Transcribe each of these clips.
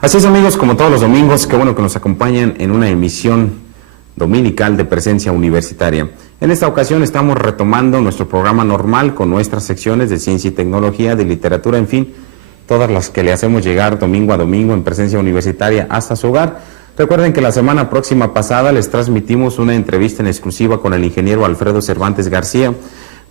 Así es, amigos, como todos los domingos, qué bueno que nos acompañan en una emisión dominical de Presencia Universitaria. En esta ocasión estamos retomando nuestro programa normal con nuestras secciones de ciencia y tecnología, de literatura, en fin, todas las que le hacemos llegar domingo a domingo en Presencia Universitaria hasta su hogar. Recuerden que la semana próxima pasada les transmitimos una entrevista en exclusiva con el ingeniero Alfredo Cervantes García,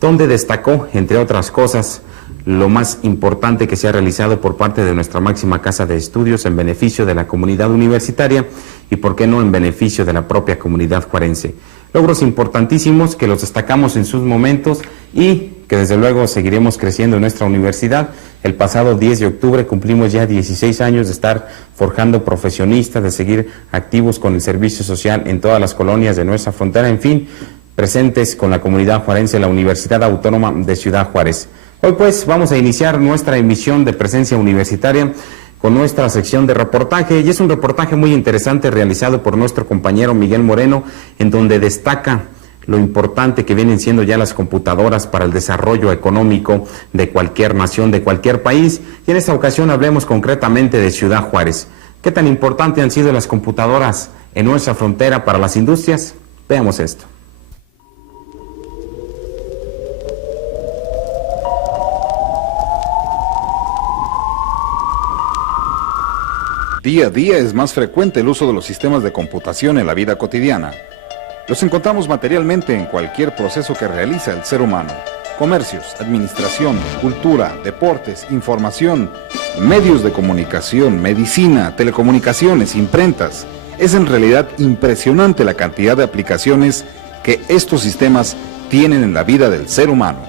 donde destacó, entre otras cosas, lo más importante que se ha realizado por parte de nuestra máxima casa de estudios en beneficio de la comunidad universitaria y, por qué no, en beneficio de la propia comunidad juarense. Logros importantísimos que los destacamos en sus momentos y que desde luego seguiremos creciendo en nuestra universidad. El pasado 10 de octubre cumplimos ya 16 años de estar forjando profesionistas, de seguir activos con el servicio social en todas las colonias de nuestra frontera, en fin, presentes con la comunidad juarense, la Universidad Autónoma de Ciudad Juárez. Hoy pues vamos a iniciar nuestra emisión de Presencia Universitaria con nuestra sección de reportaje, y es un reportaje muy interesante realizado por nuestro compañero Miguel Moreno, en donde destaca lo importante que vienen siendo ya las computadoras para el desarrollo económico de cualquier nación, de cualquier país, y en esta ocasión hablemos concretamente de Ciudad Juárez. ¿Qué tan importante han sido las computadoras en nuestra frontera para las industrias? Veamos esto. Día a día es más frecuente el uso de los sistemas de computación en la vida cotidiana. Los encontramos materialmente en cualquier proceso que realiza el ser humano. Comercios, administración, cultura, deportes, información, medios de comunicación, medicina, telecomunicaciones, imprentas. Es en realidad impresionante la cantidad de aplicaciones que estos sistemas tienen en la vida del ser humano.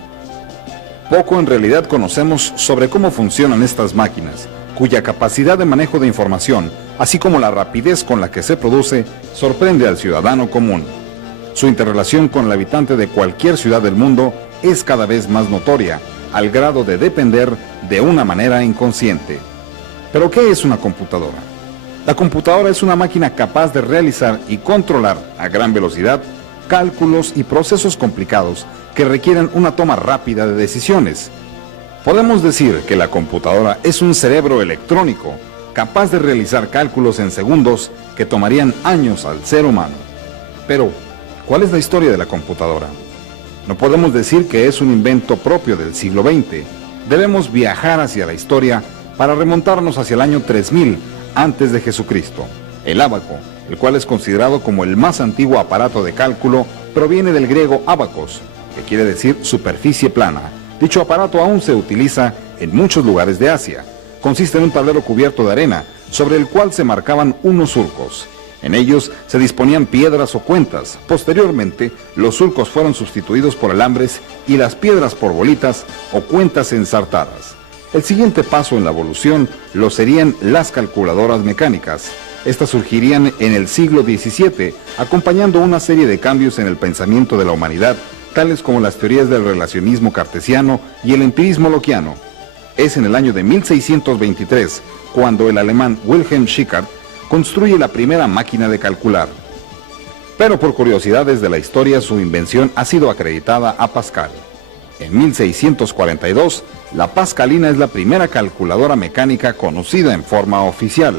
Poco en realidad conocemos sobre cómo funcionan estas máquinas, cuya capacidad de manejo de información, así como la rapidez con la que se produce, sorprende al ciudadano común. Su interrelación con el habitante de cualquier ciudad del mundo es cada vez más notoria, al grado de depender de una manera inconsciente. ¿Pero qué es una computadora? La computadora es una máquina capaz de realizar y controlar a gran velocidad cálculos y procesos complicados que requieren una toma rápida de decisiones. Podemos decir que la computadora es un cerebro electrónico capaz de realizar cálculos en segundos que tomarían años al ser humano. Pero, ¿cuál es la historia de la computadora? No podemos decir que es un invento propio del siglo XX. Debemos viajar hacia la historia para remontarnos hacia el año 3000 antes de Jesucristo. El ábaco, el cual es considerado como el más antiguo aparato de cálculo, proviene del griego abacos, que quiere decir superficie plana. Dicho aparato aún se utiliza en muchos lugares de Asia. Consiste en un tablero cubierto de arena, sobre el cual se marcaban unos surcos. En ellos se disponían piedras o cuentas. Posteriormente, los surcos fueron sustituidos por alambres y las piedras por bolitas o cuentas ensartadas. El siguiente paso en la evolución lo serían las calculadoras mecánicas. Estas surgirían en el siglo XVII, acompañando una serie de cambios en el pensamiento de la humanidad, tales como las teorías del relacionismo cartesiano y el empirismo lockeano. Es en el año de 1623 cuando el alemán Wilhelm Schickard construye la primera máquina de calcular. Pero por curiosidades de la historia, su invención ha sido acreditada a Pascal. En 1642, la Pascalina es la primera calculadora mecánica conocida en forma oficial.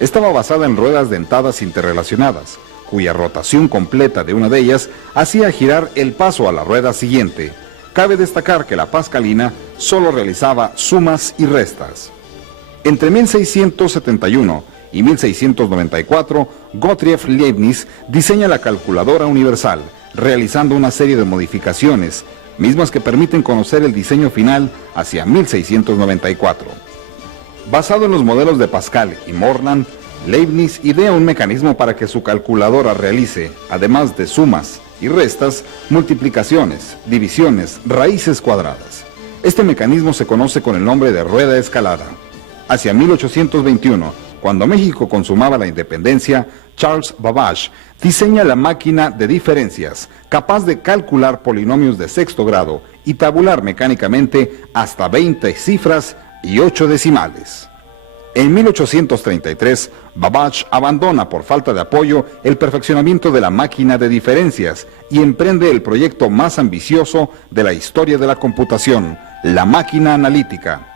Estaba basada en ruedas dentadas interrelacionadas, cuya rotación completa de una de ellas hacía girar el paso a la rueda siguiente. Cabe destacar que la Pascalina solo realizaba sumas y restas. Entre 1671 y 1694, Gottlieb Leibniz diseña la calculadora universal, realizando una serie de modificaciones, mismas que permiten conocer el diseño final hacia 1694. Basado en los modelos de Pascal y Morland, Leibniz idea un mecanismo para que su calculadora realice, además de sumas y restas, multiplicaciones, divisiones, raíces cuadradas. Este mecanismo se conoce con el nombre de rueda escalada. Hacia 1821, cuando México consumaba la independencia, Charles Babbage diseña la máquina de diferencias, capaz de calcular polinomios de sexto grado y tabular mecánicamente hasta 20 cifras y 8 decimales. En 1833, Babbage abandona por falta de apoyo el perfeccionamiento de la máquina de diferencias y emprende el proyecto más ambicioso de la historia de la computación, la máquina analítica.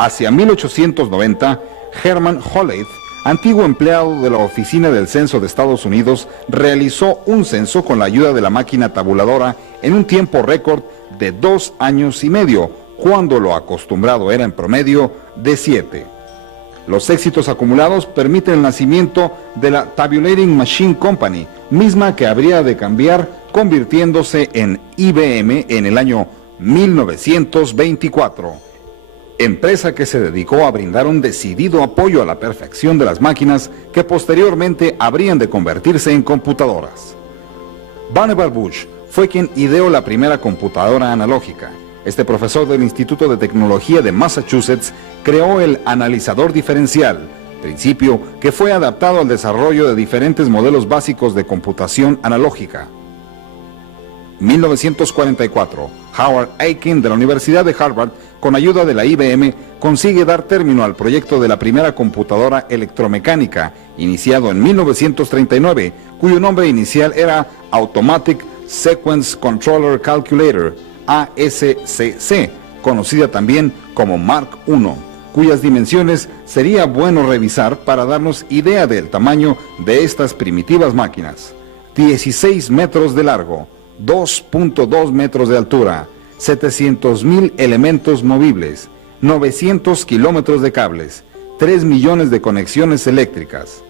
Hacia 1890, Herman Holley, antiguo empleado de la Oficina del Censo de Estados Unidos, realizó un censo con la ayuda de la máquina tabuladora en un tiempo récord de 2 años y medio, cuando lo acostumbrado era en promedio de 7. Los éxitos acumulados permiten el nacimiento de la Tabulating Machine Company, misma que habría de cambiar convirtiéndose en IBM en el año 1924. Empresa que se dedicó a brindar un decidido apoyo a la perfección de las máquinas que posteriormente habrían de convertirse en computadoras. Vannevar Bush fue quien ideó la primera computadora analógica. Este profesor del Instituto de Tecnología de Massachusetts creó el analizador diferencial, principio que fue adaptado al desarrollo de diferentes modelos básicos de computación analógica. 1944, Howard Aiken de la Universidad de Harvard, con ayuda de la IBM, consigue dar término al proyecto de la primera computadora electromecánica, iniciado en 1939, cuyo nombre inicial era Automatic Sequence Controller Calculator, ASCC, conocida también como Mark I, cuyas dimensiones sería bueno revisar para darnos idea del tamaño de estas primitivas máquinas. 16 metros de largo, 2.2 metros de altura, 700,000 elementos movibles, 900 kilómetros de cables, 3 millones de conexiones eléctricas.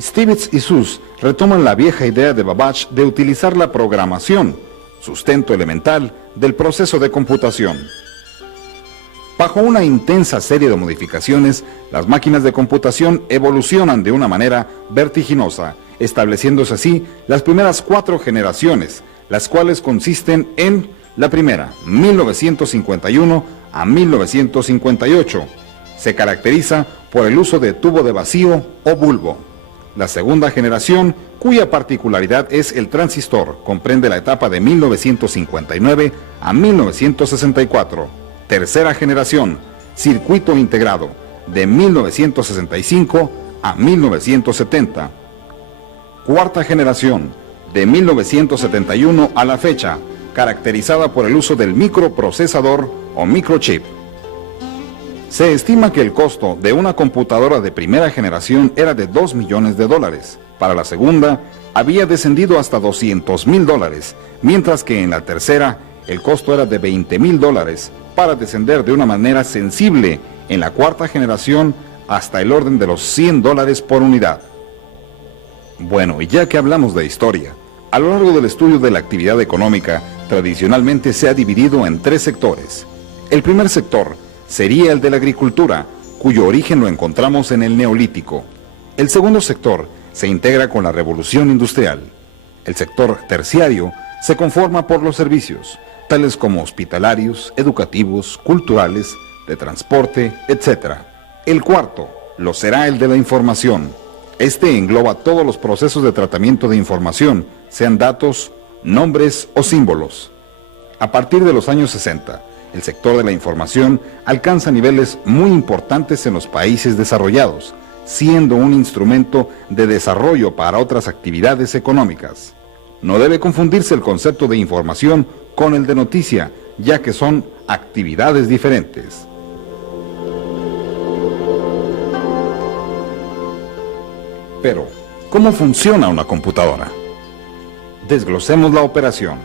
Stibitz y Suss retoman la vieja idea de Babbage de utilizar la programación, sustento elemental del proceso de computación. Bajo una intensa serie de modificaciones, las máquinas de computación evolucionan de una manera vertiginosa, estableciéndose así las primeras 4 generaciones, las cuales consisten en la primera, 1951 a 1958. Se caracteriza por el uso de tubo de vacío o bulbo. La segunda generación, cuya particularidad es el transistor, comprende la etapa de 1959 a 1964. Tercera generación, circuito integrado, de 1965 a 1970. Cuarta generación, de 1971 a la fecha, caracterizada por el uso del microprocesador o microchip. Se estima que el costo de una computadora de primera generación era de $2 millones. Para la segunda, había descendido hasta $200,000, mientras que en la tercera, el costo era de $20,000, para descender de una manera sensible en la cuarta generación hasta el orden de los $100 por unidad. Bueno, y ya que hablamos de historia, a lo largo del estudio de la actividad económica, tradicionalmente se ha dividido en 3 sectores. El primer sector sería el de la agricultura, cuyo origen lo encontramos en el Neolítico. El segundo sector se integra con la Revolución Industrial. El sector terciario se conforma por los servicios, tales como hospitalarios, educativos, culturales, de transporte, etc. El cuarto lo será el de la información. Este engloba todos los procesos de tratamiento de información, sean datos, nombres o símbolos. A partir de los años 60, el sector de la información alcanza niveles muy importantes en los países desarrollados, siendo un instrumento de desarrollo para otras actividades económicas. No debe confundirse el concepto de información con el de noticia, ya que son actividades diferentes. Pero, ¿cómo funciona una computadora? Desglosemos la operación.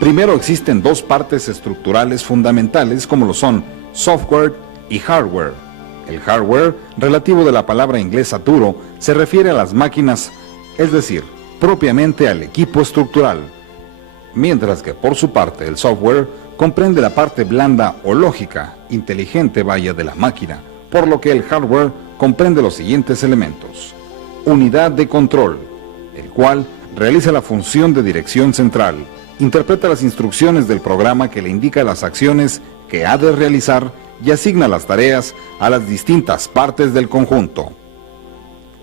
Primero existen 2 partes estructurales fundamentales como lo son software y hardware. El hardware, relativo de la palabra inglesa duro, se refiere a las máquinas, es decir, propiamente al equipo estructural, mientras que por su parte el software comprende la parte blanda o lógica, inteligente vaya de la máquina, por lo que el hardware comprende los siguientes elementos. Unidad de control, el cual realiza la función de dirección central, interpreta las instrucciones del programa que le indica las acciones que ha de realizar y asigna las tareas a las distintas partes del conjunto.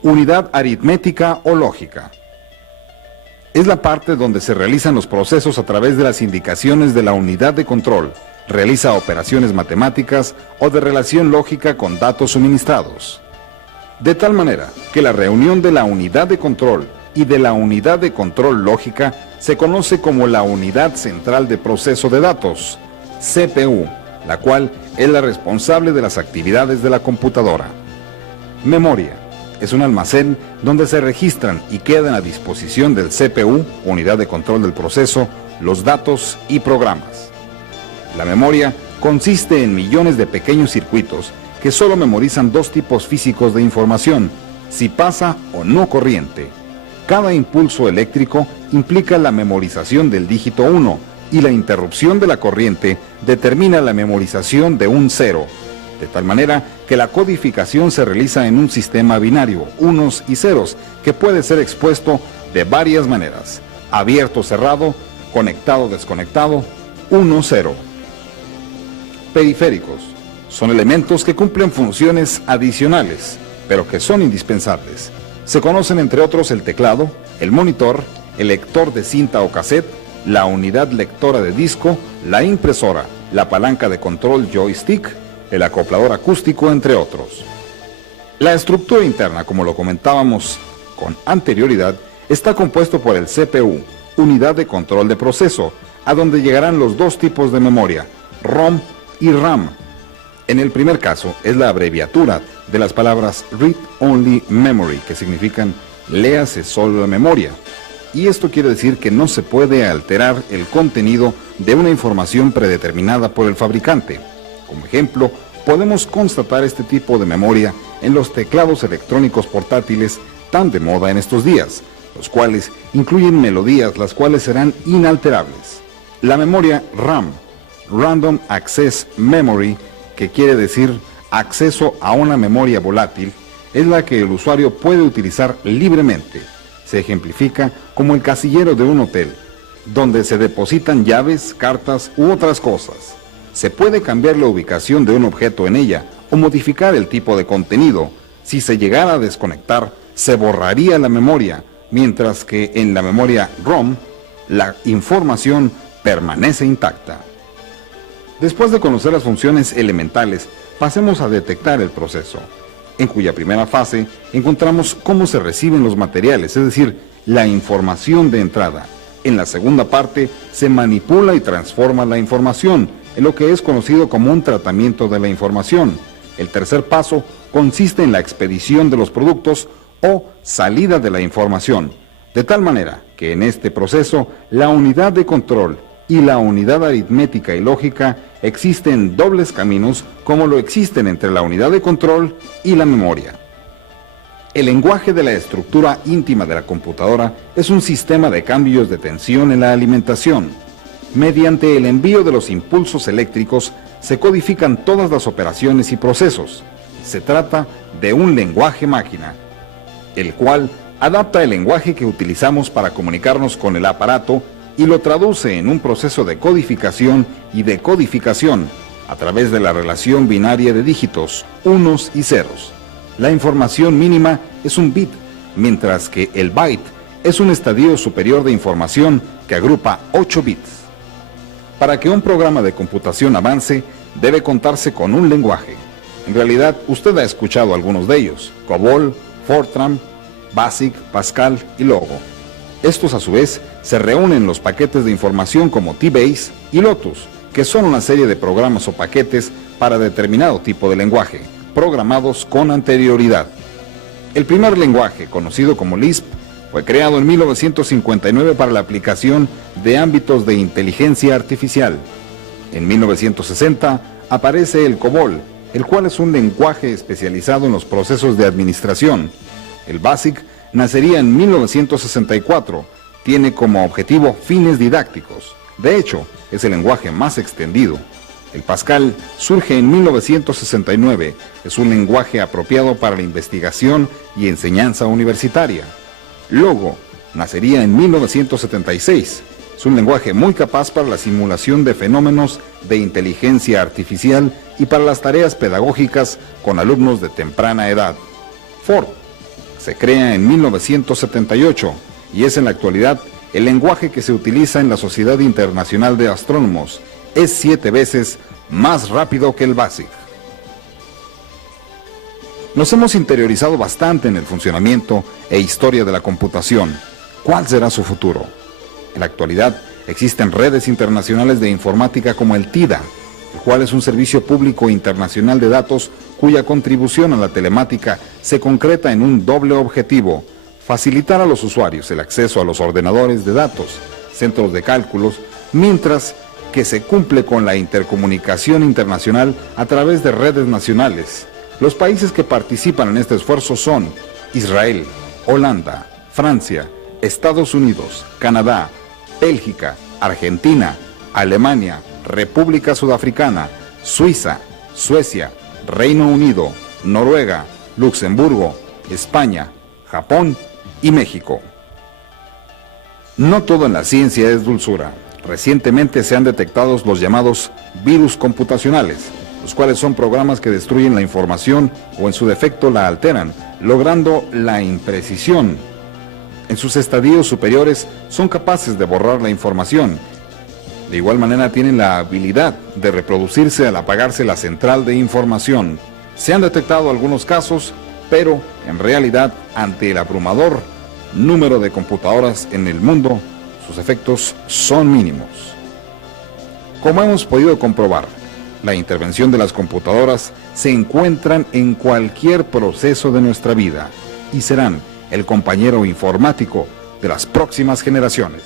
Unidad aritmética o lógica. Es la parte donde se realizan los procesos a través de las indicaciones de la unidad de control. Realiza operaciones matemáticas o de relación lógica con datos suministrados. De tal manera que la reunión de la unidad de control y de la unidad de control lógica se conoce como la unidad central de proceso de datos, CPU, la cual es la responsable de las actividades de la computadora. Memoria es un almacén donde se registran y quedan a disposición del CPU, unidad de control del proceso, los datos y programas. La memoria consiste en millones de pequeños circuitos que solo memorizan dos tipos físicos de información, si pasa o no corriente. Cada impulso eléctrico implica la memorización del dígito 1 y la interrupción de la corriente determina la memorización de un 0, de tal manera que la codificación se realiza en un sistema binario, unos y ceros, que puede ser expuesto de varias maneras: abierto, cerrado, conectado, desconectado, 1, 0. Periféricos son elementos que cumplen funciones adicionales, pero que son indispensables. Se conocen entre otros el teclado, el monitor, el lector de cinta o cassette, la unidad lectora de disco, la impresora, la palanca de control joystick, el acoplador acústico, entre otros. La estructura interna, como lo comentábamos con anterioridad, está compuesto por el CPU, unidad de control de proceso, a donde llegarán los dos tipos de memoria, ROM y RAM. En el primer caso es la abreviatura de las palabras Read Only Memory, que significan léase solo la memoria. Y esto quiere decir que no se puede alterar el contenido de una información predeterminada por el fabricante. Como ejemplo, podemos constatar este tipo de memoria en los teclados electrónicos portátiles tan de moda en estos días, los cuales incluyen melodías las cuales serán inalterables. La memoria RAM, Random Access Memory, que quiere decir acceso a una memoria volátil, es la que el usuario puede utilizar libremente. Se ejemplifica como el casillero de un hotel, donde se depositan llaves, cartas u otras cosas. Se puede cambiar la ubicación de un objeto en ella o modificar el tipo de contenido. Si se llegara a desconectar, se borraría la memoria, mientras que en la memoria ROM, la información permanece intacta. Después de conocer las funciones elementales, pasemos a detectar el proceso, en cuya primera fase encontramos cómo se reciben los materiales, es decir, la información de entrada. En la segunda parte se manipula y transforma la información, en lo que es conocido como un tratamiento de la información. El tercer paso consiste en la expedición de los productos o salida de la información, de tal manera que en este proceso la unidad de control y la unidad aritmética y lógica existen dobles caminos como lo existen entre la unidad de control y la memoria. El lenguaje de la estructura íntima de la computadora es un sistema de cambios de tensión en la alimentación. Mediante el envío de los impulsos eléctricos se codifican todas las operaciones y procesos. Se trata de un lenguaje máquina, el cual adapta el lenguaje que utilizamos para comunicarnos con el aparato y lo traduce en un proceso de codificación y decodificación a través de la relación binaria de dígitos, unos y ceros. La información mínima es un bit, mientras que el byte es un estadio superior de información que agrupa 8 bits. Para que un programa de computación avance, debe contarse con un lenguaje. En realidad, usted ha escuchado algunos de ellos: COBOL, Fortran, BASIC, Pascal y Logo. Estos a su vez se reúnen en los paquetes de información como T-Base y Lotus, que son una serie de programas o paquetes para determinado tipo de lenguaje, programados con anterioridad. El primer lenguaje, conocido como Lisp, fue creado en 1959 para la aplicación de ámbitos de inteligencia artificial. En 1960 aparece el COBOL, el cual es un lenguaje especializado en los procesos de administración. El BASIC nacería en 1964, tiene como objetivo fines didácticos. De hecho, es el lenguaje más extendido. El Pascal surge en 1969, es un lenguaje apropiado para la investigación y enseñanza universitaria. Logo nacería en 1976, es un lenguaje muy capaz para la simulación de fenómenos de inteligencia artificial y para las tareas pedagógicas con alumnos de temprana edad. Forth se crea en 1978 y es en la actualidad el lenguaje que se utiliza en la Sociedad Internacional de Astrónomos. Es 7 veces más rápido que el BASIC. Nos hemos interiorizado bastante en el funcionamiento e historia de la computación. ¿Cuál será su futuro? En la actualidad existen redes internacionales de informática como el TIDA, el cual es un servicio público internacional de datos cuya contribución a la telemática se concreta en un doble objetivo: facilitar a los usuarios el acceso a los ordenadores de datos, centros de cálculos, mientras que se cumple con la intercomunicación internacional a través de redes nacionales. Los países que participan en este esfuerzo son Israel, Holanda, Francia, Estados Unidos, Canadá, Bélgica, Argentina, Alemania, República Sudafricana, Suiza, Suecia, Reino Unido, Noruega, Luxemburgo, España, Japón y México. No todo en la ciencia es dulzura. Recientemente se han detectado los llamados virus computacionales, los cuales son programas que destruyen la información o en su defecto la alteran, logrando la imprecisión. En sus estadios superiores son capaces de borrar la información. De igual manera tienen la habilidad de reproducirse al apagarse la central de información. Se han detectado algunos casos, pero en realidad, ante el abrumador número de computadoras en el mundo, sus efectos son mínimos. Como hemos podido comprobar, la intervención de las computadoras se encuentran en cualquier proceso de nuestra vida y serán el compañero informático de las próximas generaciones.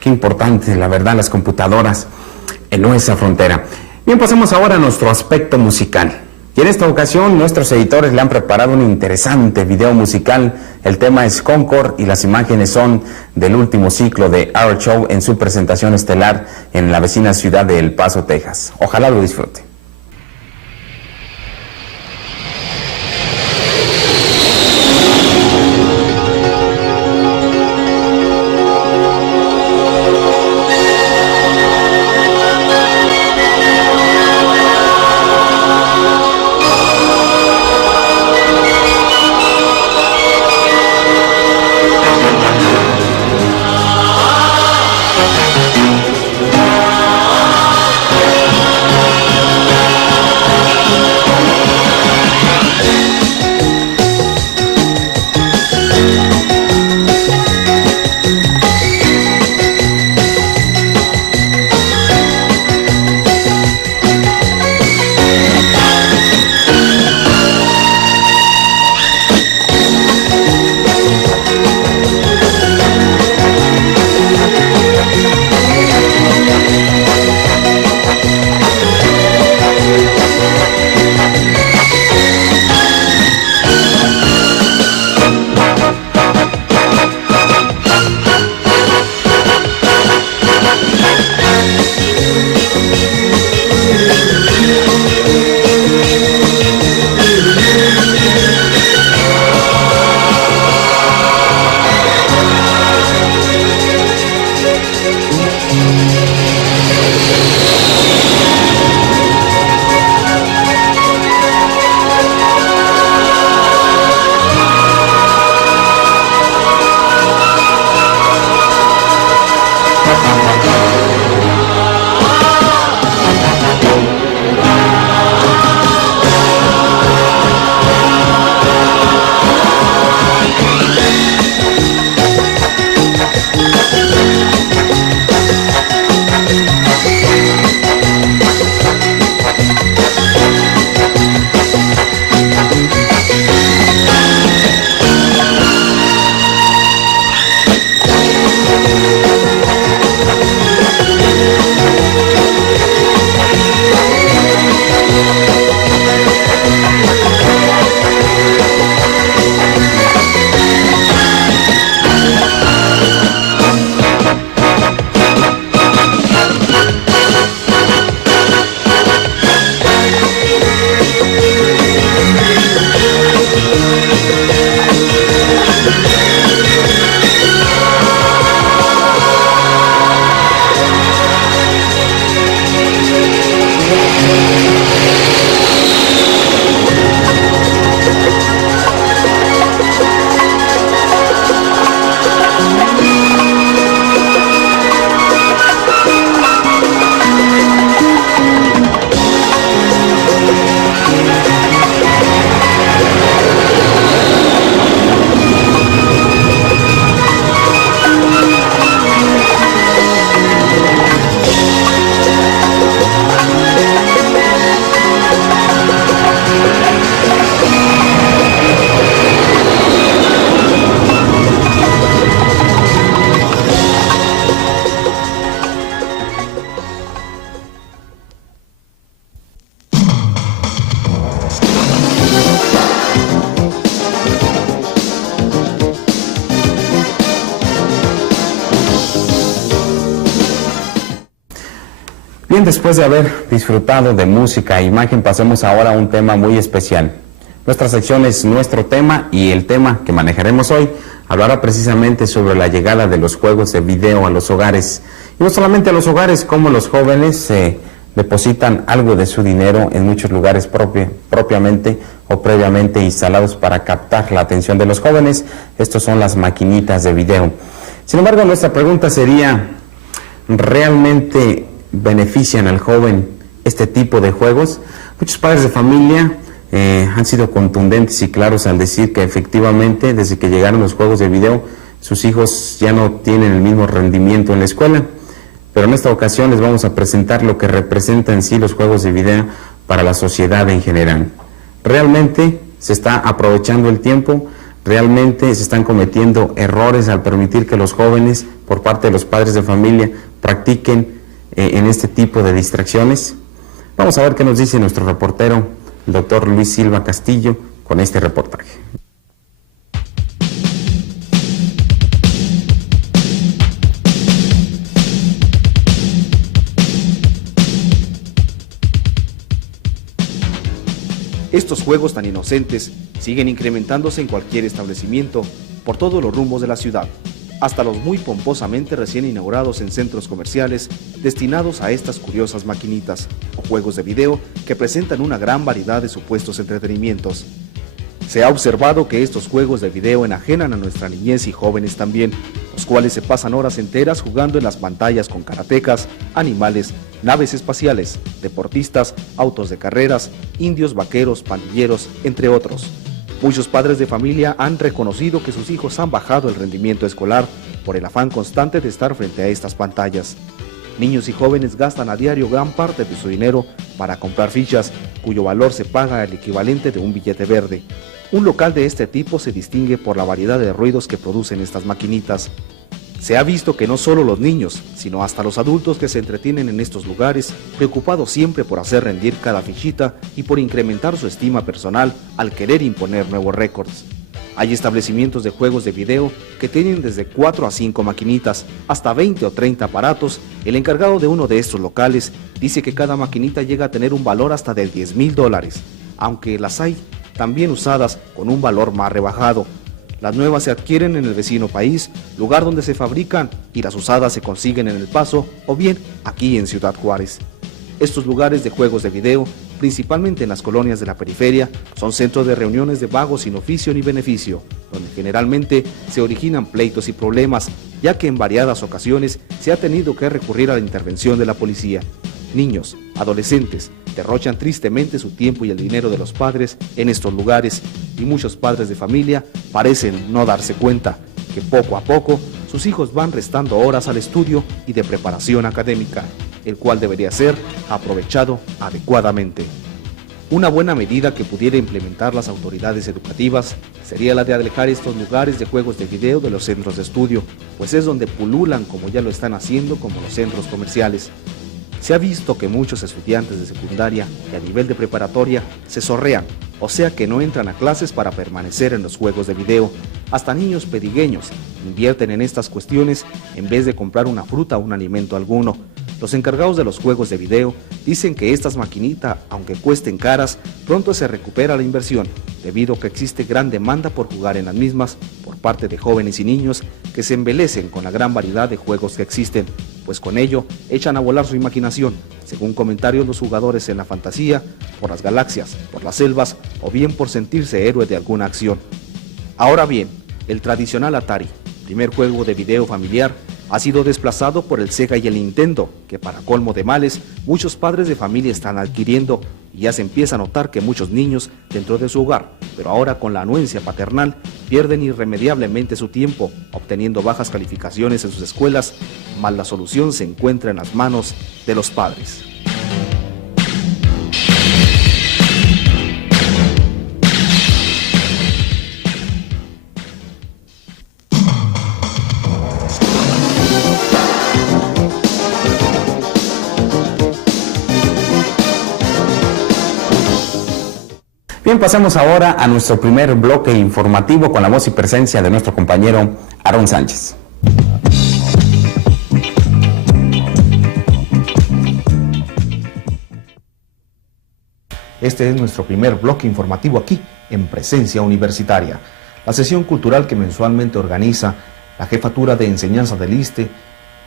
Qué importante, la verdad, las computadoras en nuestra frontera. Bien, pasemos ahora a nuestro aspecto musical. Y en esta ocasión nuestros editores le han preparado un interesante video musical. El tema es Concord y las imágenes son del último ciclo de Our Show en su presentación estelar en la vecina ciudad de El Paso, Texas. Ojalá lo disfrute. Bien, después de haber disfrutado de música e imagen, pasemos ahora a un tema muy especial. Nuestra sección es Nuestro Tema, y el tema que manejaremos hoy hablará precisamente sobre la llegada de los juegos de video a los hogares. Y no solamente a los hogares, como los jóvenes depositan algo de su dinero en muchos lugares propiamente o previamente instalados para captar la atención de los jóvenes. Estos son las maquinitas de video. Sin embargo, nuestra pregunta sería, ¿realmente benefician al joven este tipo de juegos? Muchos padres de familia han sido contundentes y claros al decir que efectivamente, desde que llegaron los juegos de video, sus hijos ya no tienen el mismo rendimiento en la escuela. Pero en esta ocasión les vamos a presentar lo que representan en sí los juegos de video para la sociedad en general. ¿Realmente se está aprovechando el tiempo? ¿Realmente se están cometiendo errores al permitir que los jóvenes, por parte de los padres de familia, practiquen en este tipo de distracciones? Vamos a ver qué nos dice nuestro reportero, el doctor Luis Silva Castillo, con este reportaje. Estos juegos tan inocentes siguen incrementándose en cualquier establecimiento por todos los rumbos de la ciudad, hasta los muy pomposamente recién inaugurados en centros comerciales destinados a estas curiosas maquinitas o juegos de video que presentan una gran variedad de supuestos entretenimientos. Se ha observado que estos juegos de video enajenan a nuestra niñez y jóvenes también, los cuales se pasan horas enteras jugando en las pantallas con karatecas, animales, naves espaciales, deportistas, autos de carreras, indios, vaqueros, pandilleros, entre otros. Muchos padres de familia han reconocido que sus hijos han bajado el rendimiento escolar por el afán constante de estar frente a estas pantallas. Niños y jóvenes gastan a diario gran parte de su dinero para comprar fichas, cuyo valor se paga el equivalente de un billete verde. Un local de este tipo se distingue por la variedad de ruidos que producen estas maquinitas. Se ha visto que no solo los niños, sino hasta los adultos que se entretienen en estos lugares, preocupados siempre por hacer rendir cada fichita y por incrementar su estima personal al querer imponer nuevos récords. Hay establecimientos de juegos de video que tienen desde 4 a 5 maquinitas, hasta 20 o 30 aparatos. El encargado de uno de estos locales dice que cada maquinita llega a tener un valor hasta de $10,000, aunque las hay también usadas con un valor más rebajado. Las nuevas se adquieren en el vecino país, lugar donde se fabrican, y las usadas se consiguen en El Paso o bien aquí en Ciudad Juárez. Estos lugares de juegos de video, principalmente en las colonias de la periferia, son centros de reuniones de vagos sin oficio ni beneficio, donde generalmente se originan pleitos y problemas, ya que en variadas ocasiones se ha tenido que recurrir a la intervención de la policía. Niños, adolescentes, derrochan tristemente su tiempo y el dinero de los padres en estos lugares, y muchos padres de familia parecen no darse cuenta que poco a poco sus hijos van restando horas al estudio y de preparación académica, el cual debería ser aprovechado adecuadamente. Una buena medida que pudiera implementar las autoridades educativas sería la de alejar estos lugares de juegos de video de los centros de estudio, pues es donde pululan, como ya lo están haciendo, como los centros comerciales. Se ha visto que muchos estudiantes de secundaria y a nivel de preparatoria se zorrean, o sea que no entran a clases para permanecer en los juegos de video. Hasta niños pedigueños invierten en estas cuestiones en vez de comprar una fruta o un alimento alguno. Los encargados de los juegos de video dicen que estas maquinitas, aunque cuesten caras, pronto se recupera la inversión, debido a que existe gran demanda por jugar en las mismas por parte de jóvenes y niños que se embelecen con la gran variedad de juegos que existen, pues con ello echan a volar su imaginación, según comentarios los jugadores en la fantasía, por las galaxias, por las selvas o bien por sentirse héroe de alguna acción. Ahora bien, el tradicional Atari, primer juego de video familiar, ha sido desplazado por el Sega y el Nintendo, que para colmo de males, muchos padres de familia están adquiriendo, y ya se empieza a notar que muchos niños dentro de su hogar, pero ahora con la anuencia paternal, pierden irremediablemente su tiempo, obteniendo bajas calificaciones en sus escuelas, mas la solución se encuentra en las manos de los padres. Bien, pasemos ahora a nuestro primer bloque informativo con la voz y presencia de nuestro compañero Aarón Sánchez. Este es nuestro primer bloque informativo aquí, en Presencia Universitaria. La sesión cultural que mensualmente organiza la Jefatura de Enseñanza del ISSSTE,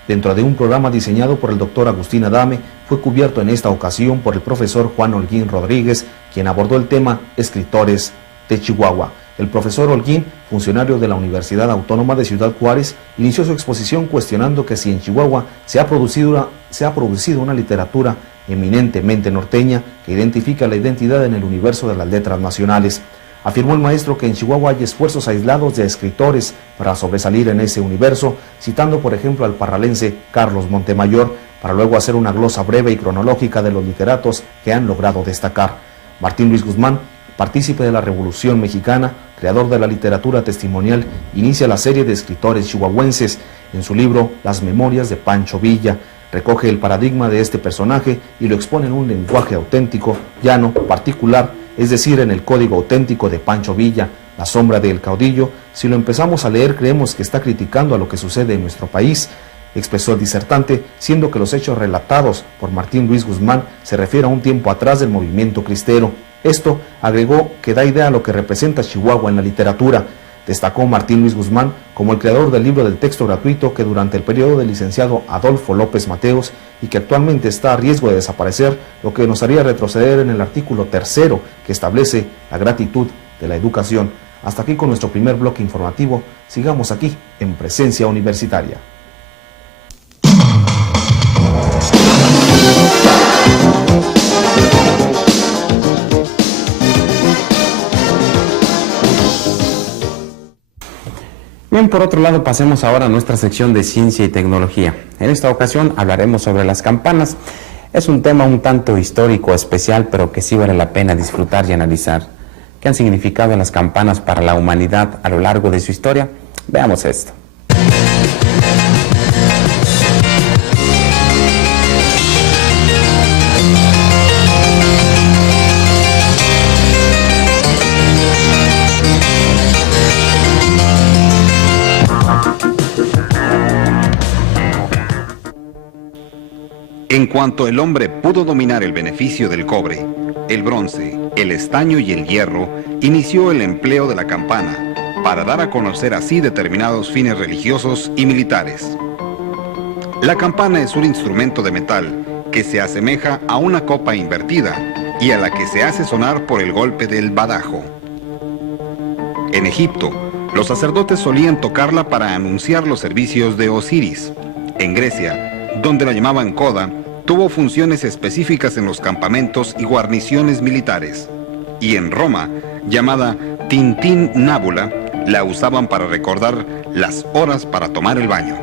dentro de un programa diseñado por el doctor Agustín Adame, fue cubierto en esta ocasión por el profesor Juan Holguín Rodríguez, quien abordó el tema Escritores de Chihuahua. El profesor Holguín, funcionario de la Universidad Autónoma de Ciudad Juárez, inició su exposición cuestionando que si en Chihuahua se ha producido una literatura eminentemente norteña que identifica la identidad en el universo de las letras nacionales. Afirmó el maestro que en Chihuahua hay esfuerzos aislados de escritores para sobresalir en ese universo, citando por ejemplo al parralense Carlos Montemayor, para luego hacer una glosa breve y cronológica de los literatos que han logrado destacar. Martín Luis Guzmán, partícipe de la Revolución Mexicana, creador de la literatura testimonial, inicia la serie de escritores chihuahuenses. En su libro Las Memorias de Pancho Villa, recoge el paradigma de este personaje y lo expone en un lenguaje auténtico, llano, particular, es decir, en el código auténtico de Pancho Villa, La sombra del caudillo. Si lo empezamos a leer, creemos que está criticando a lo que sucede en nuestro país, expresó el disertante, siendo que los hechos relatados por Martín Luis Guzmán se refieren a un tiempo atrás del movimiento cristero. Esto, agregó, que da idea a lo que representa Chihuahua en la literatura. Destacó Martín Luis Guzmán como el creador del libro del texto gratuito que durante el periodo del licenciado Adolfo López Mateos y que actualmente está a riesgo de desaparecer, lo que nos haría retroceder en el artículo 3 que establece la gratitud de la educación. Hasta aquí con nuestro primer bloque informativo. Sigamos aquí en Presencia Universitaria. Bien, por otro lado, pasemos ahora a nuestra sección de ciencia y tecnología. En esta ocasión hablaremos sobre las campanas. Es un tema un tanto histórico, especial, pero que sí vale la pena disfrutar y analizar. ¿Qué han significado las campanas para la humanidad a lo largo de su historia? Veamos esto. En cuanto el hombre pudo dominar el beneficio del cobre, el bronce, el estaño y el hierro, inició el empleo de la campana para dar a conocer así determinados fines religiosos y militares. La campana es un instrumento de metal que se asemeja a una copa invertida y a la que se hace sonar por el golpe del badajo. En Egipto, los sacerdotes solían tocarla para anunciar los servicios de Osiris. En Grecia, donde la llamaban coda, tuvo funciones específicas en los campamentos y guarniciones militares. Y en Roma, llamada tintín nábula, la usaban para recordar las horas para tomar el baño.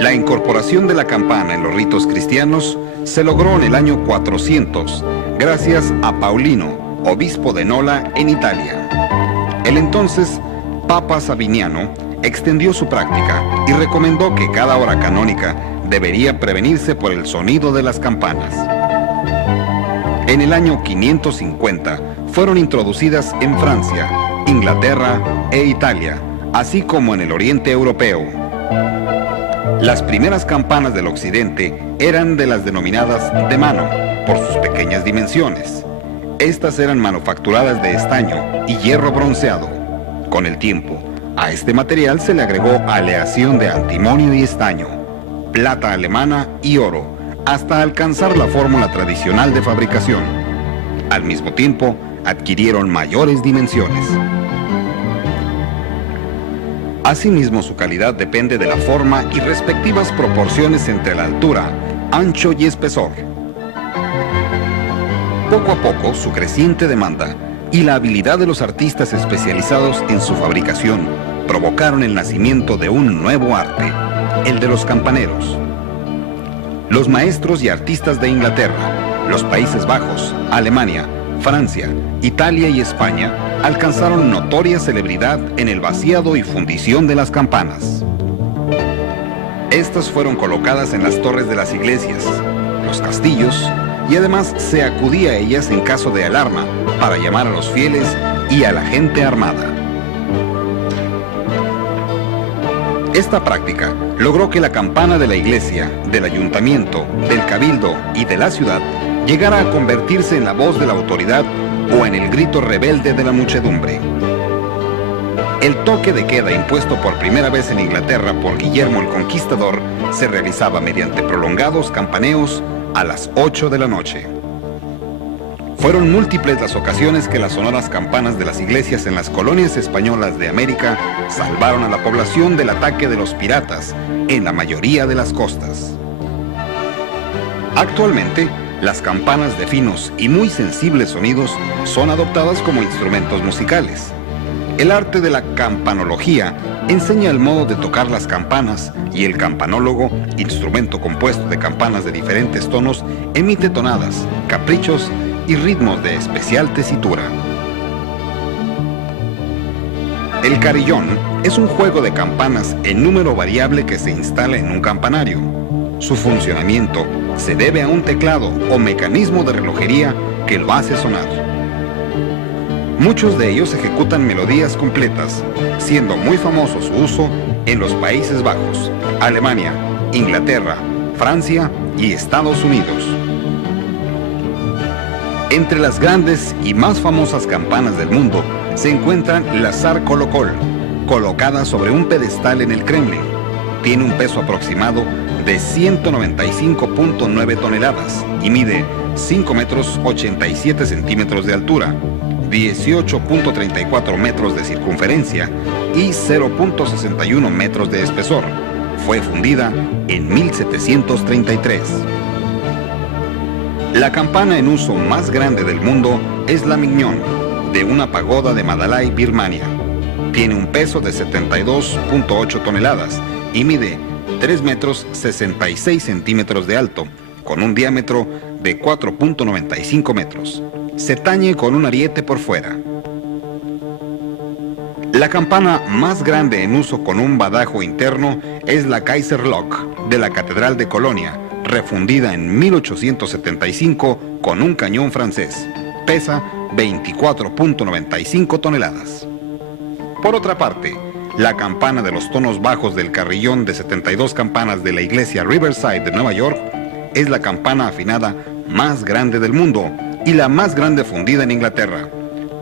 La incorporación de la campana en los ritos cristianos se logró en el año 400, gracias a Paulino, obispo de Nola en Italia. El entonces Papa Sabiniano extendió su práctica y recomendó que cada hora canónica debería prevenirse por el sonido de las campanas. En el año 550 fueron introducidas en Francia, Inglaterra e Italia, así como en el Oriente Europeo. Las primeras campanas del occidente eran de las denominadas de mano, por sus pequeñas dimensiones. Estas eran manufacturadas de estaño y hierro bronceado. Con el tiempo, a este material se le agregó aleación de antimonio y estaño, plata alemana y oro, hasta alcanzar la fórmula tradicional de fabricación. Al mismo tiempo, adquirieron mayores dimensiones. Asimismo, su calidad depende de la forma y respectivas proporciones entre la altura, ancho y espesor. Poco a poco, su creciente demanda y la habilidad de los artistas especializados en su fabricación provocaron el nacimiento de un nuevo arte, el de los campaneros. Los maestros y artistas de Inglaterra, los Países Bajos, Alemania, Francia, Italia y España alcanzaron notoria celebridad en el vaciado y fundición de las campanas. Estas fueron colocadas en las torres de las iglesias, los castillos, y además se acudía a ellas en caso de alarma para llamar a los fieles y a la gente armada. Esta práctica logró que la campana de la iglesia, del ayuntamiento, del cabildo y de la ciudad llegara a convertirse en la voz de la autoridad o en el grito rebelde de la muchedumbre. El toque de queda impuesto por primera vez en Inglaterra por Guillermo el Conquistador se realizaba mediante prolongados campaneos a las 8 de la noche. Fueron múltiples las ocasiones que las sonoras campanas de las iglesias en las colonias españolas de América salvaron a la población del ataque de los piratas en la mayoría de las costas. Actualmente, las campanas de finos y muy sensibles sonidos son adoptadas como instrumentos musicales. El arte de la campanología enseña el modo de tocar las campanas y el campanólogo, instrumento compuesto de campanas de diferentes tonos, emite tonadas, caprichos y ritmos de especial tesitura. El carillón es un juego de campanas en número variable que se instala en un campanario. Su funcionamiento se debe a un teclado o mecanismo de relojería que lo hace sonar. Muchos de ellos ejecutan melodías completas, siendo muy famoso su uso en los Países Bajos, Alemania, Inglaterra, Francia y Estados Unidos. Entre las grandes y más famosas campanas del mundo se encuentran la Zar Kolokol, colocada sobre un pedestal en el Kremlin. Tiene un peso aproximado de 195.9 toneladas y mide 5 metros 87 centímetros de altura, 18.34 metros de circunferencia y 0.61 metros de espesor. Fue fundida en 1733. La campana en uso más grande del mundo es la Mignon, de una pagoda de Mandalay, Birmania. Tiene un peso de 72.8 toneladas y mide 3 metros 66 centímetros de alto, con un diámetro de 4.95 metros. Se tañe con un ariete por fuera. La campana más grande en uso con un badajo interno es la Kaiserlock de la Catedral de Colonia, refundida en 1875 con un cañón francés. Pesa 24.95 toneladas. Por otra parte, la campana de los tonos bajos del carrillón de 72 campanas de la iglesia Riverside de Nueva York es la campana afinada más grande del mundo y la más grande fundida en Inglaterra.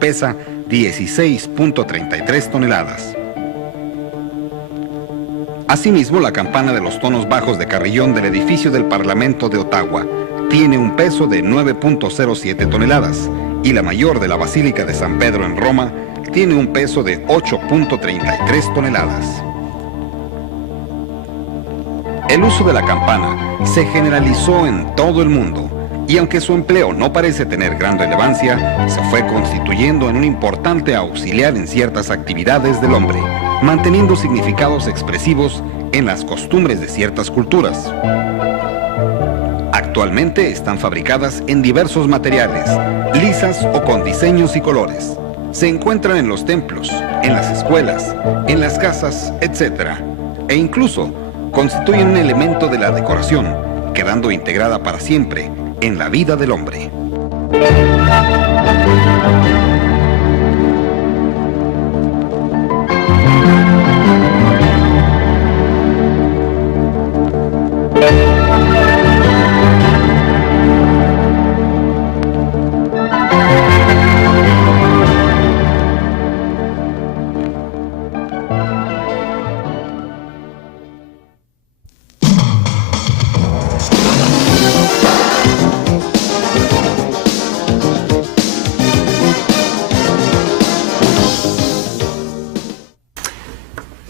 Pesa 16.33 toneladas. Asimismo, la campana de los tonos bajos de carrillón del edificio del Parlamento de Ottawa tiene un peso de 9.07 toneladas y la mayor de la Basílica de San Pedro en Roma tiene un peso de 8.33 toneladas. El uso de la campana se generalizó en todo el mundo y aunque su empleo no parece tener gran relevancia, se fue constituyendo en un importante auxiliar en ciertas actividades del hombre, manteniendo significados expresivos en las costumbres de ciertas culturas. Actualmente están fabricadas en diversos materiales, lisas o con diseños y colores. Se encuentran en los templos, en las escuelas, en las casas, etc. E incluso constituyen un elemento de la decoración, quedando integrada para siempre en la vida del hombre.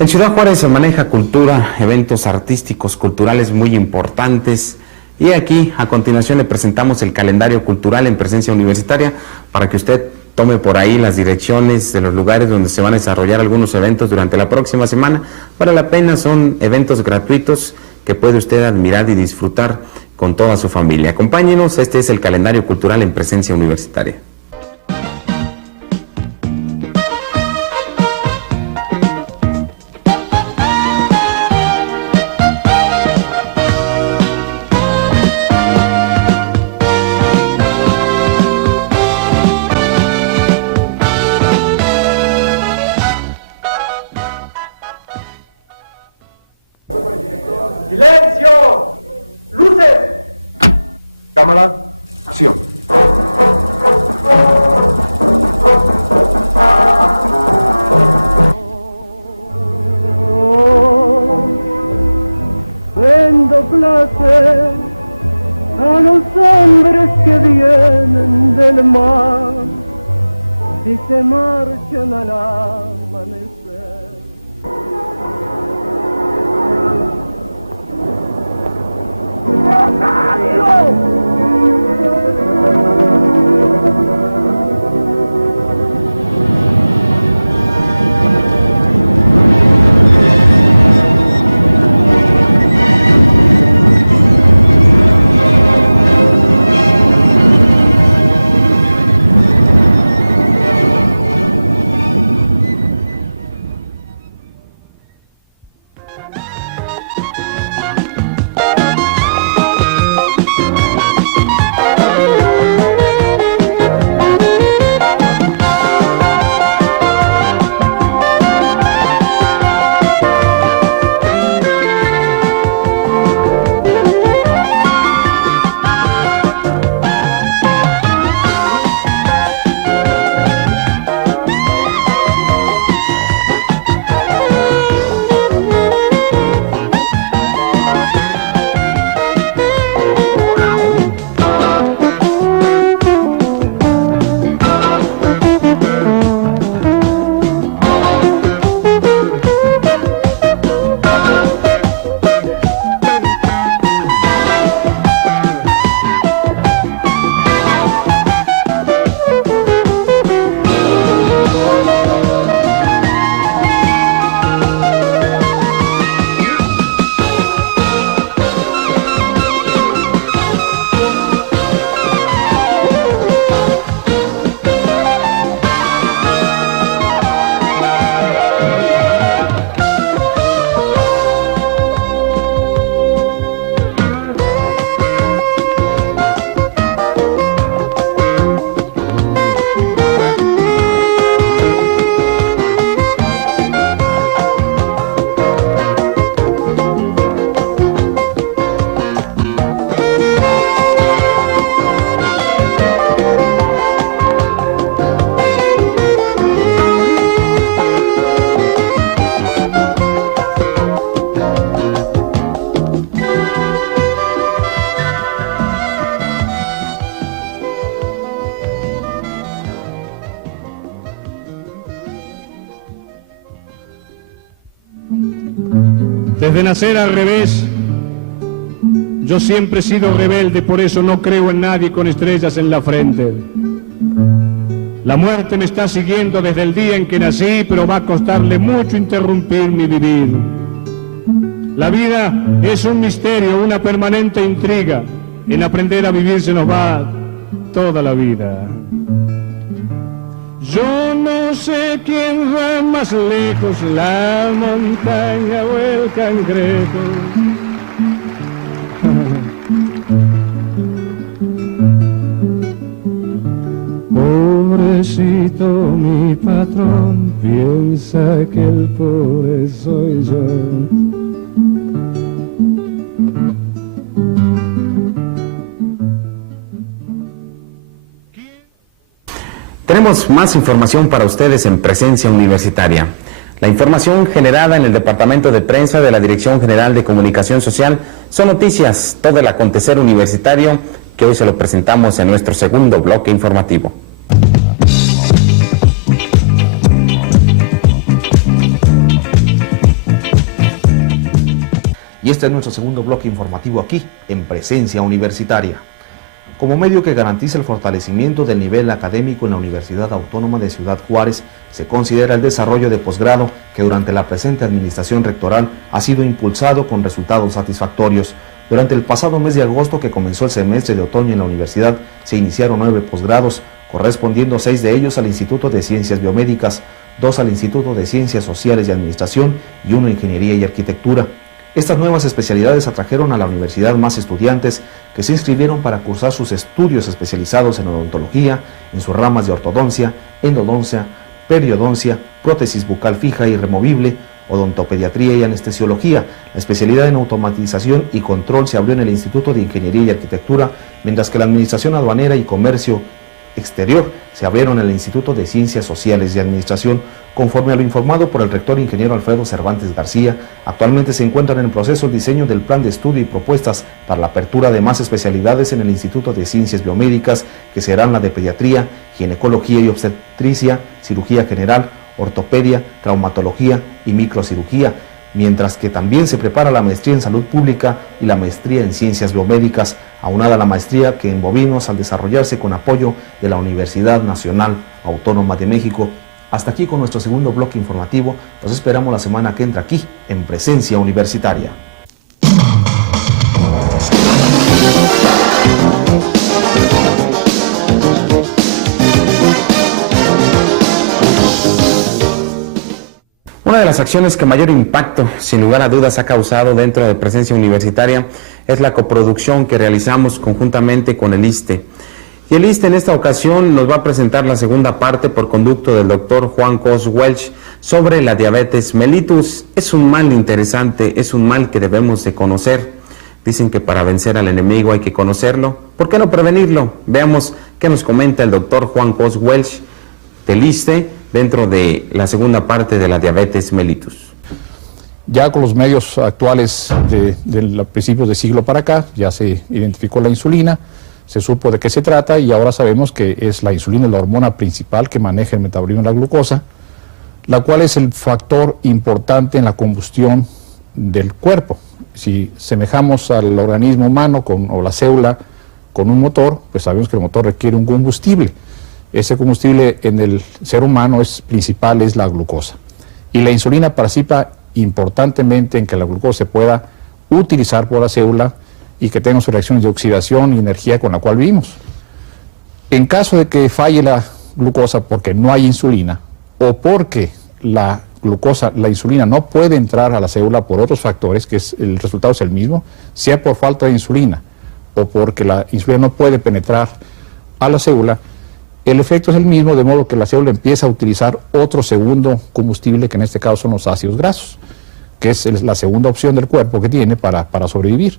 En Ciudad Juárez se maneja cultura, eventos artísticos, culturales muy importantes. Y aquí, a continuación, le presentamos el calendario cultural en presencia universitaria para que usted tome por ahí las direcciones de los lugares donde se van a desarrollar algunos eventos durante la próxima semana. Vale la pena, son eventos gratuitos que puede usted admirar y disfrutar con toda su familia. Acompáñenos, este es el calendario cultural en presencia universitaria. ¡Silencio! ¡Luces! Cámara, acción. del mar y se marcha la alma del Desde nacer al revés, yo siempre he sido rebelde, por eso no creo en nadie con estrellas en la frente. La muerte me está siguiendo desde el día en que nací, pero va a costarle mucho interrumpir mi vivir. La vida es un misterio, una permanente intriga. En aprender a vivir se nos va toda la vida. Yo no sé quién va más lejos, la montaña o el cangrejo. Pobrecito mi patrón, piensa que el pobre soy yo. Tenemos más información para ustedes en Presencia Universitaria. La información generada en el Departamento de Prensa de la Dirección General de Comunicación Social son noticias, todo el acontecer universitario que hoy se lo presentamos en nuestro segundo bloque informativo. Y este es nuestro segundo bloque informativo aquí, en Presencia Universitaria. Como medio que garantiza el fortalecimiento del nivel académico en la Universidad Autónoma de Ciudad Juárez, se considera el desarrollo de posgrado que durante la presente administración rectoral ha sido impulsado con resultados satisfactorios. Durante el pasado mes de agosto, que comenzó el semestre de otoño en la universidad, se iniciaron 9 posgrados, correspondiendo 6 de ellos al Instituto de Ciencias Biomédicas, 2 al Instituto de Ciencias Sociales y Administración y 1 a Ingeniería y Arquitectura. Estas nuevas especialidades atrajeron a la universidad más estudiantes que se inscribieron para cursar sus estudios especializados en odontología, en sus ramas de ortodoncia, endodoncia, periodoncia, prótesis bucal fija y removible, odontopediatría y anestesiología. La especialidad en automatización y control se abrió en el Instituto de Ingeniería y Arquitectura, mientras que la Administración Aduanera y Comercio exterior se abrieron en el Instituto de Ciencias Sociales y Administración, conforme a lo informado por el rector ingeniero Alfredo Cervantes García. Actualmente se encuentran en el proceso el diseño del plan de estudio y propuestas para la apertura de más especialidades en el Instituto de Ciencias Biomédicas, que serán la de pediatría, ginecología y obstetricia, cirugía general, ortopedia, traumatología y microcirugía, mientras que también se prepara la maestría en salud pública y la maestría en ciencias biomédicas, aunada a la maestría que en bovinos, al desarrollarse con apoyo de la Universidad Nacional Autónoma de México. Hasta aquí con nuestro segundo bloque informativo. Los esperamos la semana que entra aquí en Presencia Universitaria. Una de las acciones que mayor impacto, sin lugar a dudas, ha causado dentro de Presencia Universitaria es la coproducción que realizamos conjuntamente con el ISSSTE. Y el ISSSTE en esta ocasión nos va a presentar la segunda parte por conducto del doctor Juan Cos Welch sobre la diabetes mellitus. Es un mal interesante, es un mal que debemos de conocer. Dicen que para vencer al enemigo hay que conocerlo. ¿Por qué no prevenirlo? Veamos qué nos comenta el doctor Juan Cos Welch del ISSSTE dentro de la segunda parte de la diabetes mellitus. Ya con los medios actuales de los principios de siglo para acá, ya se identificó la insulina, se supo de qué se trata y ahora sabemos que es la insulina la hormona principal que maneja el metabolismo de la glucosa, la cual es el factor importante en la combustión del cuerpo. Si semejamos al organismo humano o la célula con un motor, pues sabemos que el motor requiere un combustible. Ese combustible en el ser humano principal es la glucosa. Y la insulina participa importantemente en que la glucosa se pueda utilizar por la célula y que tenga sus reacciones de oxidación y energía con la cual vivimos. En caso de que falle la glucosa porque no hay insulina o porque la insulina no puede entrar a la célula por otros factores, que el resultado es el mismo, sea por falta de insulina o porque la insulina no puede penetrar a la célula, el efecto es el mismo, de modo que la célula empieza a utilizar otro segundo combustible, que en este caso son los ácidos grasos, que es la segunda opción del cuerpo que tiene para sobrevivir.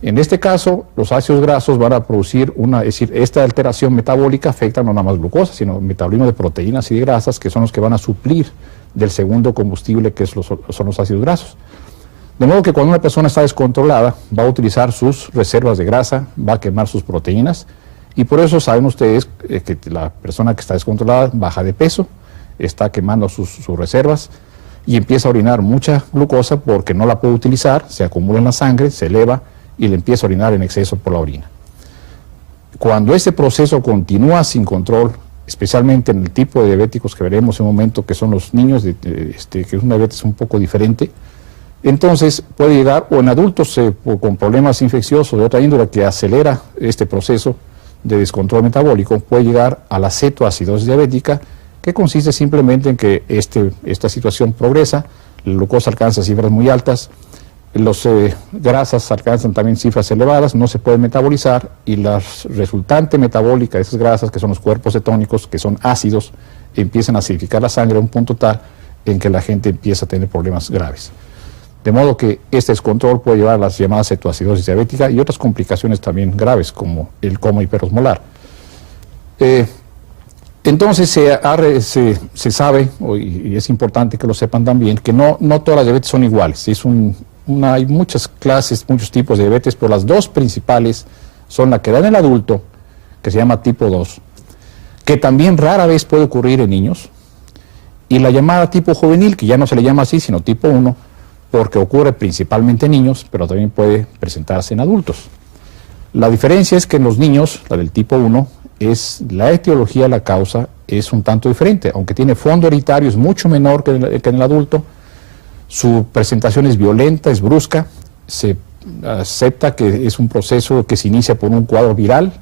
En este caso, los ácidos grasos van a producir es decir, esta alteración metabólica afecta no nada más glucosa, sino el metabolismo de proteínas y de grasas, que son los que van a suplir del segundo combustible, que son los ácidos grasos. De modo que cuando una persona está descontrolada, va a utilizar sus reservas de grasa, va a quemar sus proteínas, y por eso saben ustedes que la persona que está descontrolada baja de peso, está quemando sus reservas y empieza a orinar mucha glucosa porque no la puede utilizar, se acumula en la sangre, se eleva y le empieza a orinar en exceso por la orina. Cuando este proceso continúa sin control, especialmente en el tipo de diabéticos que veremos en un momento, que son los niños, que es una diabetes un poco diferente, entonces puede llegar, o en adultos con problemas infecciosos de otra índole que acelera este proceso de descontrol metabólico, puede llegar a la cetoacidosis diabética, que consiste simplemente en que esta situación progresa, la glucosa alcanza cifras muy altas, las grasas alcanzan también cifras elevadas, no se pueden metabolizar y la resultante metabólica de esas grasas, que son los cuerpos cetónicos, que son ácidos, empiezan a acidificar la sangre a un punto tal en que la gente empieza a tener problemas graves. De modo que este descontrol puede llevar a las llamadas cetoacidosis diabética y otras complicaciones también graves, como el coma hiperosmolar. Entonces se sabe, y es importante que lo sepan también, que no todas las diabetes son iguales. Hay muchas clases, muchos tipos de diabetes, pero las dos principales son la que da en el adulto, que se llama tipo 2, que también rara vez puede ocurrir en niños, y la llamada tipo juvenil, que ya no se le llama así, sino tipo 1, porque ocurre principalmente en niños, pero también puede presentarse en adultos. La diferencia es que en los niños, la del tipo 1, la etiología, la causa, es un tanto diferente. Aunque tiene fondo hereditario, es mucho menor que en el adulto. Su presentación es violenta, es brusca. Se acepta que es un proceso que se inicia por un cuadro viral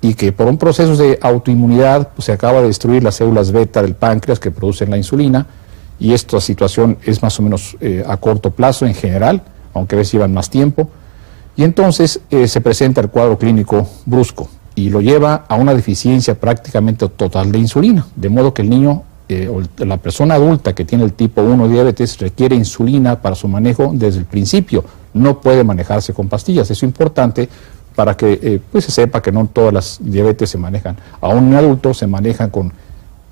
y que por un proceso de autoinmunidad se acaba de destruir las células beta del páncreas que producen la insulina. Y esta situación es más o menos a corto plazo en general, aunque a veces llevan más tiempo, y entonces se presenta el cuadro clínico brusco y lo lleva a una deficiencia prácticamente total de insulina, de modo que el niño o la persona adulta que tiene el tipo 1 diabetes requiere insulina para su manejo desde el principio, no puede manejarse con pastillas. Eso es importante para que pues se sepa que no todas las diabetes se manejan, aún en adultos se manejan con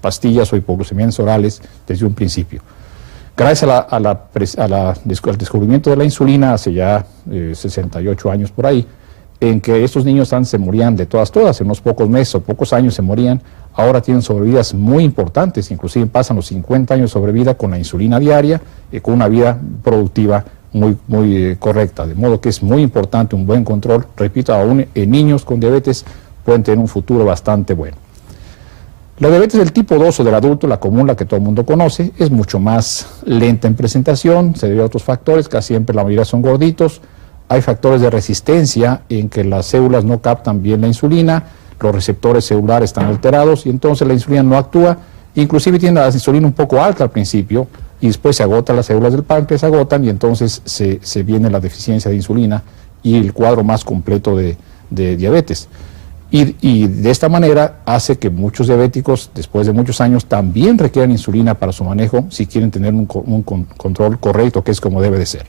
pastillas o hipoglucemiantes orales desde un principio. Gracias al descubrimiento de la insulina hace ya 68 años por ahí, en que estos niños antes se morían de todas, en unos pocos meses o pocos años se morían, ahora tienen sobrevidas muy importantes, inclusive pasan los 50 años de sobrevida con la insulina diaria y con una vida productiva muy correcta, de modo que es muy importante un buen control, repito, aún en niños con diabetes pueden tener un futuro bastante bueno. La diabetes del tipo 2 o del adulto, la común, la que todo el mundo conoce, es mucho más lenta en presentación, se debe a otros factores, casi siempre la mayoría son gorditos, hay factores de resistencia en que las células no captan bien la insulina, los receptores celulares están alterados y entonces la insulina no actúa, inclusive tiene la insulina un poco alta al principio y después se agotan las células del páncreas, se agotan y entonces se viene la deficiencia de insulina y el cuadro más completo de diabetes. Y de esta manera hace que muchos diabéticos, después de muchos años, también requieran insulina para su manejo si quieren tener un control correcto, que es como debe de ser.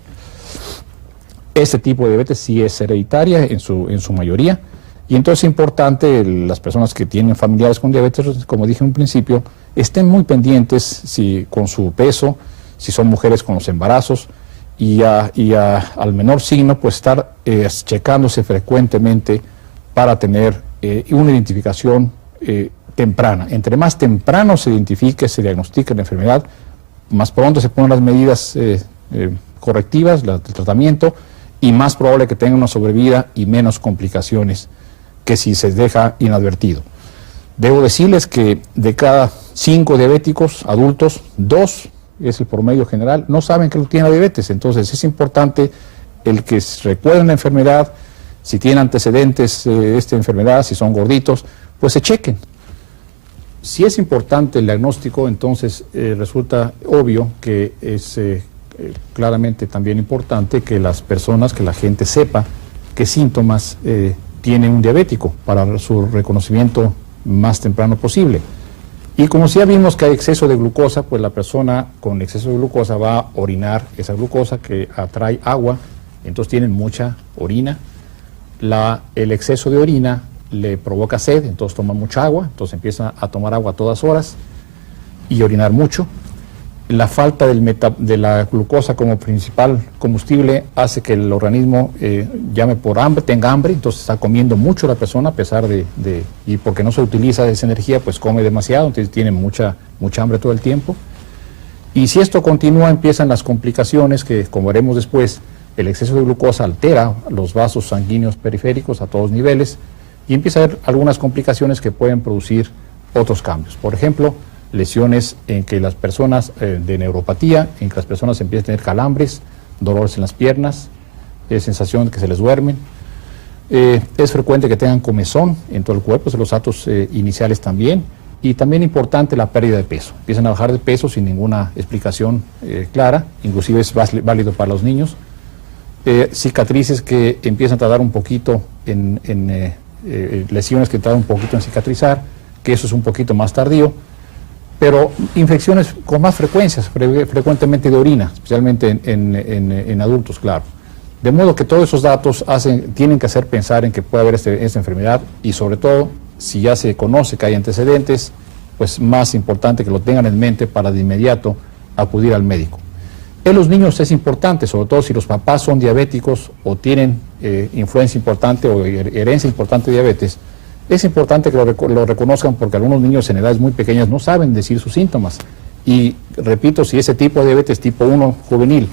Este tipo de diabetes sí es hereditaria en su mayoría, y entonces es importante las personas que tienen familiares con diabetes, como dije en un principio, estén muy pendientes con su peso, si son mujeres con los embarazos, y al menor signo, pues estar checándose frecuentemente para tener una identificación temprana. Entre más temprano se identifique, se diagnostique la enfermedad, más pronto se ponen las medidas correctivas, el tratamiento, y más probable que tenga una sobrevida y menos complicaciones que si se deja inadvertido. Debo decirles que de cada 5 diabéticos adultos, 2 es el promedio general, no saben que tienen diabetes. Entonces es importante el que recuerden la enfermedad, si tienen antecedentes de esta enfermedad, si son gorditos, pues se chequen. Si es importante el diagnóstico, entonces resulta obvio que es claramente también importante que las personas, que la gente sepa qué síntomas tiene un diabético para su reconocimiento más temprano posible. Y como si ya vimos que hay exceso de glucosa, pues la persona con exceso de glucosa va a orinar esa glucosa que atrae agua, entonces tienen mucha orina. El exceso de orina le provoca sed, entonces toma mucha agua, entonces empieza a tomar agua a todas horas y orinar mucho. La falta de la glucosa como principal combustible hace que el organismo llame por hambre, tenga hambre, entonces está comiendo mucho la persona a pesar y porque no se utiliza esa energía, pues come demasiado, entonces tiene mucha hambre todo el tiempo. Y si esto continúa, empiezan las complicaciones que, como veremos después, el exceso de glucosa altera los vasos sanguíneos periféricos a todos niveles y empieza a haber algunas complicaciones que pueden producir otros cambios. Por ejemplo, lesiones en que las personas de neuropatía, en que las personas empiezan a tener calambres, dolores en las piernas, sensación de que se les duermen. Es frecuente que tengan comezón en todo el cuerpo, los datos iniciales también. Y también importante la pérdida de peso. Empiezan a bajar de peso sin ninguna explicación clara, inclusive es válido para los niños. Cicatrices que empiezan a tardar un poquito lesiones que tardan un poquito en cicatrizar, que eso es un poquito más tardío, pero infecciones con más frecuencias, frecuentemente de orina, especialmente en adultos, claro. De modo que todos esos datos tienen que hacer pensar en que puede haber esta enfermedad y sobre todo, si ya se conoce que hay antecedentes, pues más importante que lo tengan en mente para de inmediato acudir al médico. En los niños es importante, sobre todo si los papás son diabéticos o tienen influencia importante o herencia importante de diabetes, es importante que lo reconozcan porque algunos niños en edades muy pequeñas no saben decir sus síntomas. Y repito, si ese tipo de diabetes tipo 1 juvenil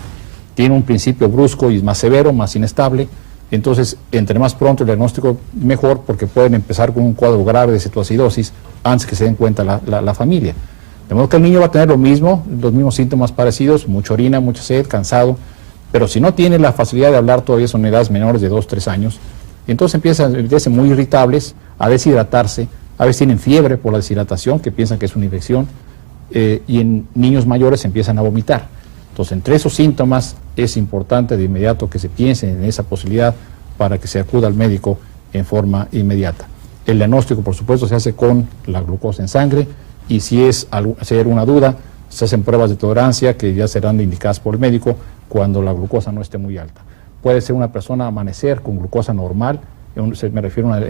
tiene un principio brusco y más severo, más inestable, entonces entre más pronto el diagnóstico mejor porque pueden empezar con un cuadro grave de cetoacidosis antes que se den cuenta la familia. De modo que el niño va a tener los mismos síntomas parecidos, mucha orina, mucha sed, cansado, pero si no tiene la facilidad de hablar todavía son edades menores de 2 o 3 años, entonces empiezan a ser muy irritables, a deshidratarse, a veces tienen fiebre por la deshidratación, que piensan que es una infección, y en niños mayores empiezan a vomitar. Entonces, entre esos síntomas es importante de inmediato que se piense en esa posibilidad para que se acuda al médico en forma inmediata. El diagnóstico, por supuesto, se hace con la glucosa en sangre y si hay alguna duda, se hacen pruebas de tolerancia que ya serán indicadas por el médico cuando la glucosa no esté muy alta. Puede ser una persona amanecer con glucosa normal me refiero a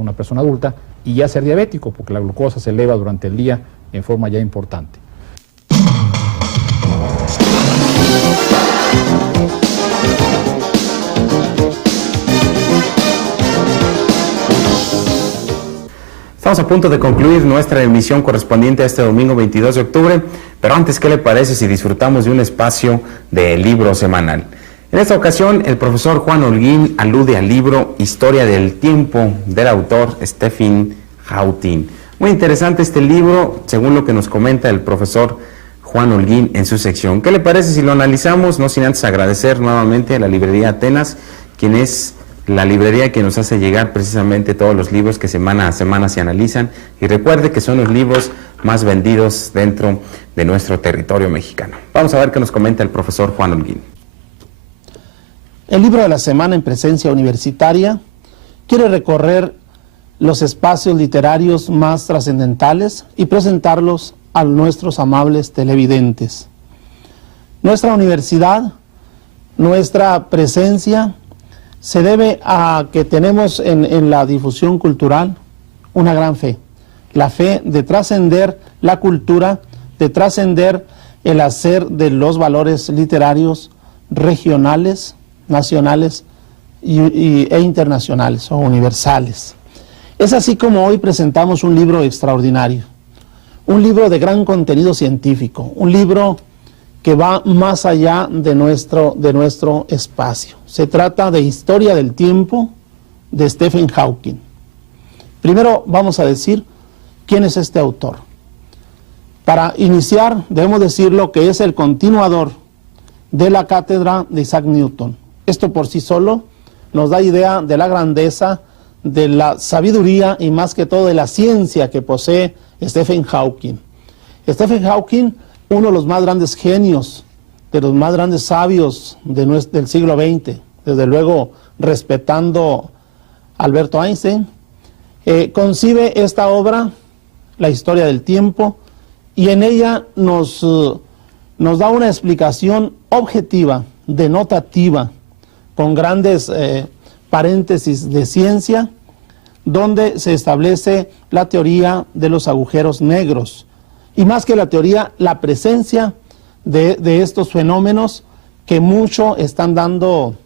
una persona adulta, y ya ser diabético, porque la glucosa se eleva durante el día en forma ya importante. Estamos a punto de concluir nuestra emisión correspondiente a este domingo 22 de octubre, pero antes, ¿qué le parece si disfrutamos de un espacio de libro semanal? En esta ocasión, el profesor Juan Holguín alude al libro Historia del Tiempo del autor Stephen Hawking. Muy interesante este libro, según lo que nos comenta el profesor Juan Holguín en su sección. ¿Qué le parece si lo analizamos? No sin antes agradecer nuevamente a la librería Atenas, quien es la librería que nos hace llegar precisamente todos los libros que semana a semana se analizan, y recuerde que son los libros más vendidos dentro de nuestro territorio mexicano. Vamos a ver qué nos comenta el profesor Juan Holguín. El libro de la semana en Presencia Universitaria quiere recorrer los espacios literarios más trascendentales y presentarlos a nuestros amables televidentes. Nuestra universidad, nuestra presencia, se debe a que tenemos en la difusión cultural una gran fe. La fe de trascender la cultura, de trascender el hacer de los valores literarios regionales, nacionales e internacionales o universales. Es así como hoy presentamos un libro extraordinario, un libro de gran contenido científico, un libro que va más allá de nuestro espacio. Se trata de Historia del Tiempo de Stephen Hawking. Primero vamos a decir quién es este autor. Para iniciar, debemos decirlo que es el continuador de la cátedra de Isaac Newton. Esto por sí solo nos da idea de la grandeza, de la sabiduría y más que todo de la ciencia que posee Stephen Hawking. Stephen Hawking, uno de los más grandes genios, de los más grandes sabios del siglo XX, desde luego respetando a Alberto Einstein, concibe esta obra, La Historia del Tiempo, y en ella nos da una explicación objetiva, denotativa, con grandes paréntesis de ciencia, donde se establece la teoría de los agujeros negros. Y más que la teoría, la presencia de estos fenómenos que mucho están dando,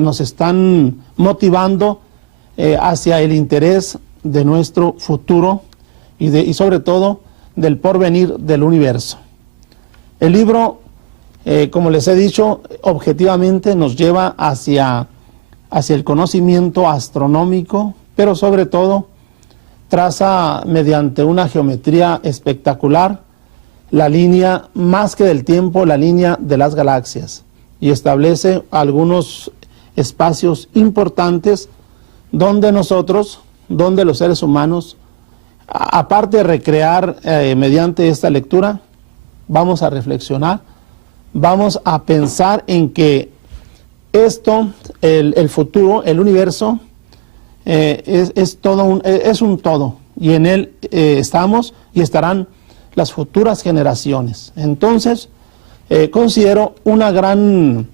nos están motivando hacia el interés de nuestro futuro y sobre todo del porvenir del universo. El libro, como les he dicho, objetivamente nos lleva hacia el conocimiento astronómico, pero sobre todo traza mediante una geometría espectacular la línea, más que del tiempo, la línea de las galaxias, y establece algunos espacios importantes donde los seres humanos, aparte de recrear mediante esta lectura, vamos a reflexionar, vamos a pensar en que esto, el futuro, el universo, es un todo, y en él estamos y estarán las futuras generaciones. Entonces, considero una gran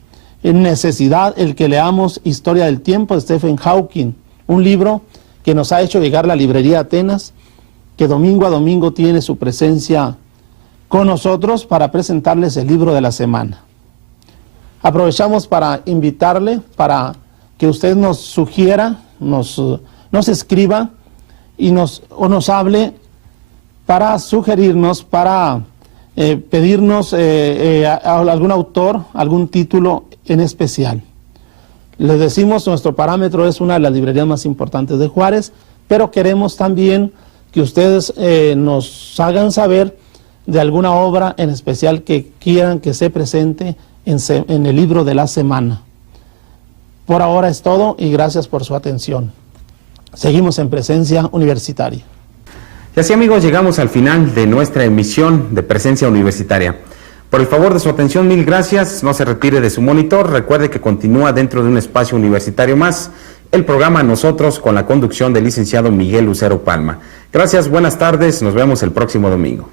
necesidad el que leamos Historia del Tiempo de Stephen Hawking, un libro que nos ha hecho llegar la librería Atenas, que domingo a domingo tiene su presencia con nosotros para presentarles el libro de la semana. Aprovechamos para invitarle, para que usted nos sugiera, nos escriba y nos hable para sugerirnos, para pedirnos a algún autor, algún título en especial. Les decimos, nuestro parámetro es una de las librerías más importantes de Juárez, pero queremos también que ustedes nos hagan saber de alguna obra en especial que quieran que se presente en el libro de la semana. Por ahora es todo y gracias por su atención. Seguimos en Presencia Universitaria. Y así, amigos, llegamos al final de nuestra emisión de Presencia Universitaria. Por el favor de su atención, mil gracias. No se retire de su monitor. Recuerde que continúa dentro de un espacio universitario más el programa Nosotros, con la conducción del licenciado Miguel Lucero Palma. Gracias, buenas tardes. Nos vemos el próximo domingo.